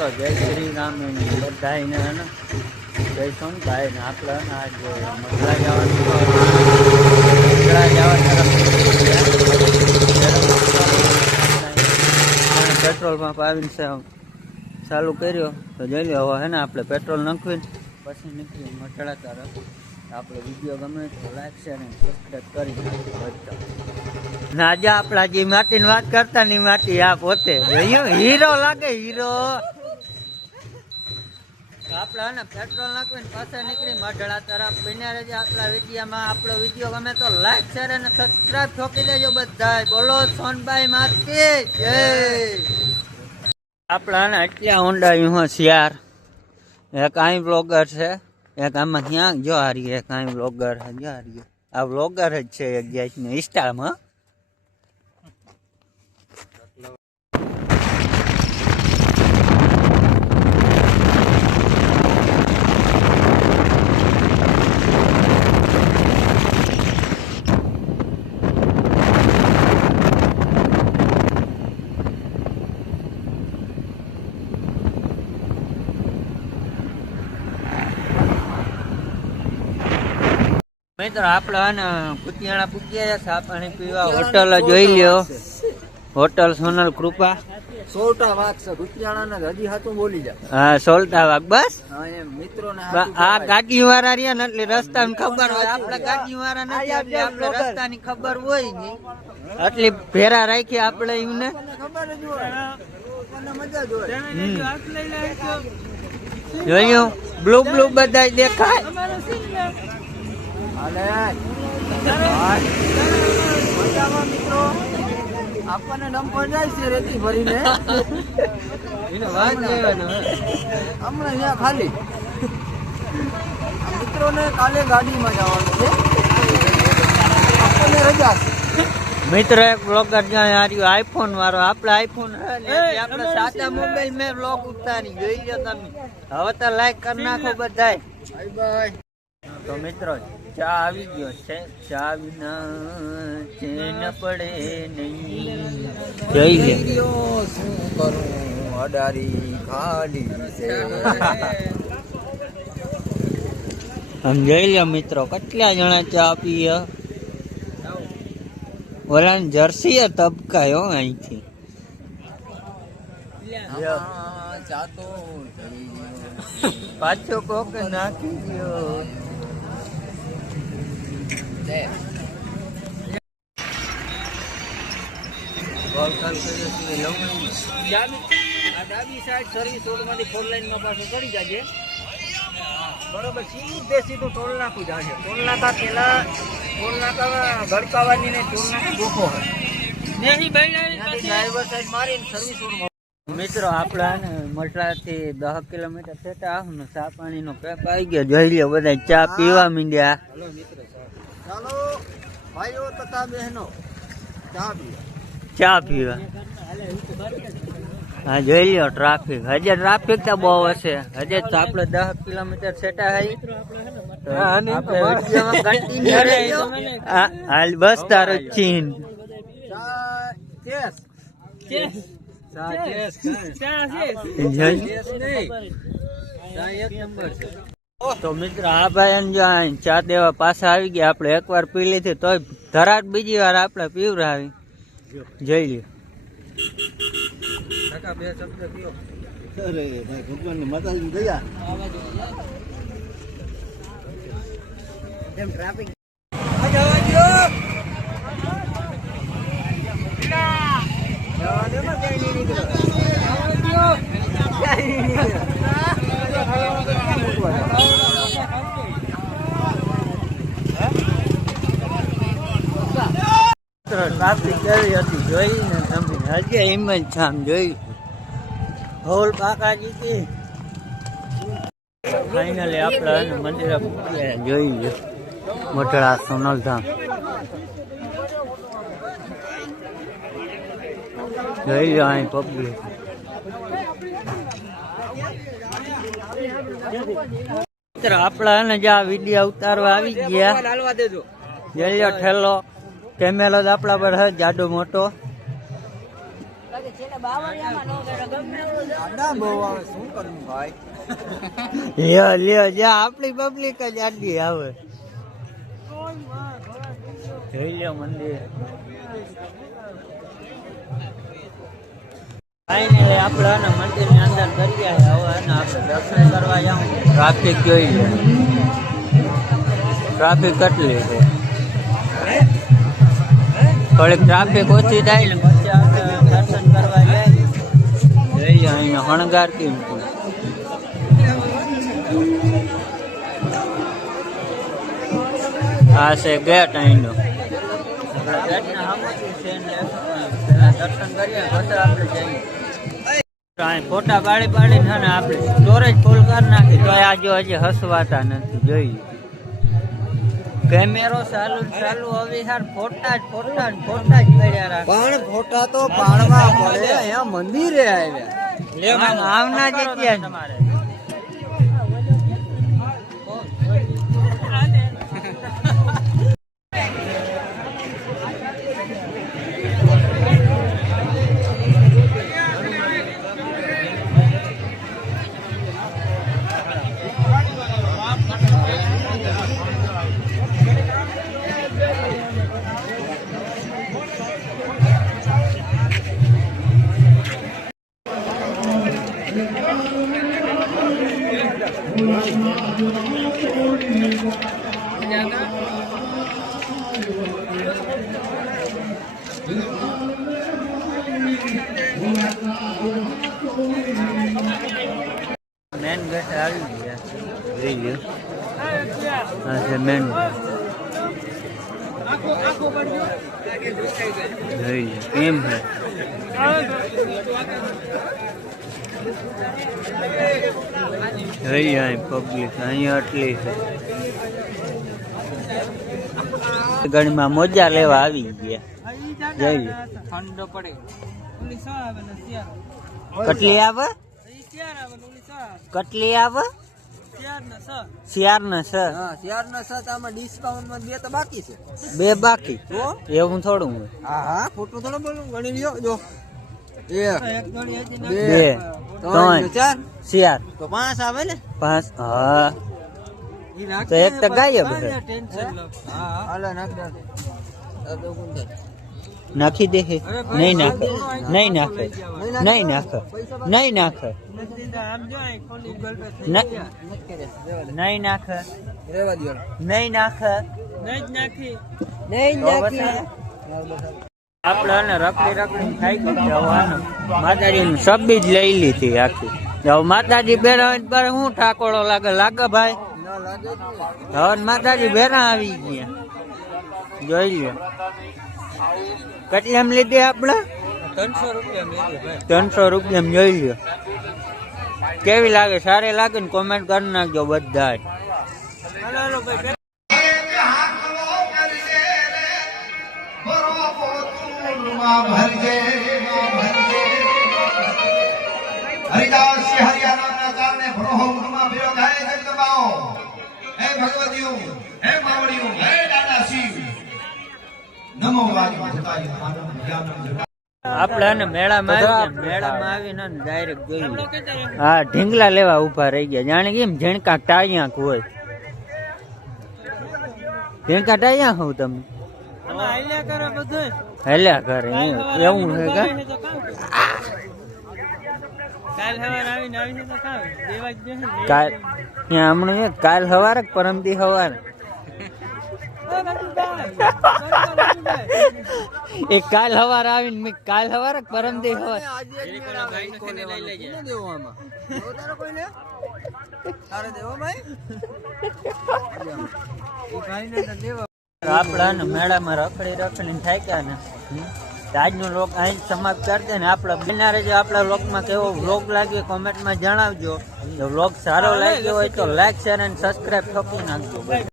જય શ્રી રામ બધાને ને? જય સોમભાઈ ને આપણે આજ મથુરા જવાનું મથુરા જવા તરફ પેટ્રોલ પંપ આવીને ચાલુ કર્યો. તો જઈ લો હવે હે ને આપણે પેટ્રોલ નાખવીને પછી નીકળી મથુરા તરફ. આપણો વીડિયો ગમે તો લાઈક, શેર અને સબસ્ક્રાઈબ કરી બધા. ના આજે આપણા જે માટીની વાત કરતા ની માટી આ પોતે. જોયું હીરો લાગે, હીરો. આપણે હે ને પેટ્રોલ નાખીને પાછા નીકળી મઢડા તરફ. બન્યા રહેજો આપણા વિડીયામાં આપણો વીડિયો ગમે તો લાઈક શેર અને સબસ્ક્રાઈબ ઠોકી દેજો બધા બોલો સોનભાઈ માતી જય. આપણા હે ને એટલા ઊંડા હું શિયાર? એક અહીં બ્લોગર છે. એક આમાં ક્યાં જો રહી એક અહીં બ્લોગર જો રહી આ બ્લોગર જ છે એક ગેસ ને ઇન્સ્ટામાં. મિત્રો આપણે કુતિયાણા પૂગ્યા છે. ચા પાણી પીવા હોટલ જોઈ લ્યો. હોટલ સોનલ કૃપા. છે રૂપિયાણા ને હજી હાથું બોલી જાય હા વાગ. બસ? મિત્રો આ ગાડી વાળા રહ્યા ને એટલે રસ્તાની ખબર હોય. આપણે ગાડી વાળા નથી એટલે આપણે રસ્તાની ખબર હોય નહીં આટલી ફેરા રાખી આપણે એમને. ખબર જ હોય. મજા જ જોયું બ્લુ બ્લુ બધા દેખાય. મિત્રો? આપણને ડમ્પર જાય છે રેતી ભરીને. એને વાત હમણાં અહીંયા ખાલી. મિત્રોને કાલે ગાડીમાં જવાનું છે. આપણને રજા છે. મિત્ર એક બ્લોગર જ્યાં હાર્યું આઈફોન વાળો. આપણે આઈફોન આપણે સાદા મોબાઈલ મેં બ્લોગ ઉતારી. જોઈ લો તમે. હવે તો લાઈક કરી નાખો બધાય. Bye bye. તો મિત્રો ચા આવી ગયો છે ચા વિના ચેન પડે નહીં. જઈ લે શું કરું? અડારી ખાલી છે. આમ જોઈ મિત્રો કેટલા જણા ચા પીએ? ઓલા જર્સી તબકાયો અહીંથી. પાછો કોક નાખી ગયો લે. આ ડાબી સાઈડ સર્વિસ રોડમાંથી ફોર લાઈનમાં પાછું ચડી જાજે બરોબર સીધે સીધું ટોલ નાખું જાજે ટોલ નાકા ગડકાવાની ને ટોલ નાકા ગોખો ડ્રાઈવર સાઈડ મારીને સર્વિસ મિત્રો, આપણા મટલાથી દસ કિલોમીટર થતા આવું ને પાણીનો પેપ આવી ગયો જોઈ લે બધા ચા પીવા માંડ્યા ચાલો ભાઈઓ તથા બહેનો ચા પીવા. ચા પીવા? હા જોઈ લ્યો ટ્રાફિક. હજે ટ્રાફિક તો બહુ હશે. હજે તો આપણે દસ કિલોમીટર સેટા થઈ તો આપણે વિડીયોમાં continue રહેજો. હા, હાલ બસ તારો ચીન ચા એક નંબર છે. તો મિત્ર આ ભાઈ જો ચા દેવા પાછા આવી ગયા. આપણે એકવાર પી લીધી તોય ધરાટ બીજી વાર આપણે પીવરાવી જઈ લ્યો. કાકા બે શબ્દ કયો? અરે ભાઈ ભગવાનની માતાજી દયા. ટ્રાફિક ટ્રાફિક હતી જોઈ ને તમે હજી એમ જ છામ જોઈ હોલ બાકાજી થી ફાઇનલી આપણે મંદિરે પૂગ્યા જોઈ લ્યો મોટડા સોનલધામ. જોઈ લો અહીં પબ્લિક મિત્ર આપણા એને જે આ વીડિયો ઉતારવા આવી ગયા. જઈ જેલિયો ઠેલો. કેમેરો જ આપણા પર છે જાડો મોટો. આડા આપણી પબ્લિક જ આટલી આવે. જોઈ મંદિર. ફાઇનલી આપણે આને મંદિરની અંદર કરી હવે અને આપણે દર્શન કરવા જાઉં. ટ્રાફિક જોઈ લે. ટ્રાફિક કેટલી છે? થોડીક ટ્રાફિક ઓછી થાય ને પછી દર્શન કરવા જઈએ અહીંયા હણગાર કેમ આ છે ગેટ અહીંનો. ફોટા પાડી પાડીને આપણે સ્ટોરેજ ફૂલ કરી નાખી. તો આ જો હજી હસવાતા નથી. જોઈએ. કેમેરો ચાલુ ચાલુ હવે યાર ફોટા જ ફોટા જ ફોટા જ પડ્યા પણ ફોટા તો પાડવા પડે અહીંયા મંદિરે આવ્યા. આવના જગ્યા તમારે મેન ગેટ આવી ગયા. જોઈ લ્યો આ છે મેન. કેમ છે? અહીં પબ્લિક અહીંયા આટલી છે. ગણીમાં મોજા લેવા આવી ગયા. જઈ. ઠંડો પડે. કટલી આવે? કટલી આવે? શિયાર છ ત્યારના સાથ આમાં ડિસ્કાઉન્ટમાં બે તો બાકી છે. બે બાકી? તો એવું થોડું હા હા ખોટું થોડું બોલું? ગણી લ્યો જો. એક બે. બે. ત્રણ ચાર. શિયાર તો પાંચ આવે ને? પાંચ હા. તો એક તો ગાયબ નાખ દે હે. નહીં નાખે. નહીં નાખે. નહીં નાખે. નહીં નાખે. નહીં નાખે. નહીં નાખે. નહીં નાખી. આપણે રખડી રખડી ખાઈ આને માતાજીની સબ્બી જ લઈ લીધી આખી. માતાજી બેરા હોય તો શું ઠાકોડો લાગે? લાગે ભાઈ? ના લાગે જ નહીં. હવે માતાજી બેરા આવી ગયા. જોઈ લ્યો. કેટલી એમ લીધી આપણે ત્રણસો રૂપિયા ત્રણસો રૂપિયા જોઈ લ્યો. કેવી લાગે? સારી લાગે ને કોમેન્ટ કરી નાખજો બધા જ હરિદાસ હરિયાણાના કારણે ભરોહો મુખમાં ભર્યો ગાય જગદંબાઓ હે ભગવતીઓ હે માવડીઓ હે દાદા શિવ નમો વાજી ભૂતાજી આનંદ જ્ઞાનંદ આપણે આને મેળામાં મેળામાં આવીને ડાયરેક્ટ જોઈ હા ઢીંગલા લેવા ઊભા રહી ગયા. જાણે કેમ ઝીણકા ટાળિયાક હોય. ઝીણકા ટાળિયા હું તમે? હેલ્યા કરે. એવું છે કા? કાલ ત્યાં હમણાં એક કાલ હવારે પરમદી હવારે એ કાલ હવાર આવીને મેં કાલ હવાર પરમદી હવાર ને મેળામાં રખડી રખડી થાય ને. આજનો લોક અહીં સમાપ્ત કરી દે ને આપણા બિનારે જો આપણા લોકમાં કેવો વ્લોગ લાગ્યો કોમેન્ટમાં જણાવજો. જો વ્લોગ સારો લાગ્યો હોય તો લાઈક શેર અને સબસ્ક્રાઇબ ઠોકી નાખજો.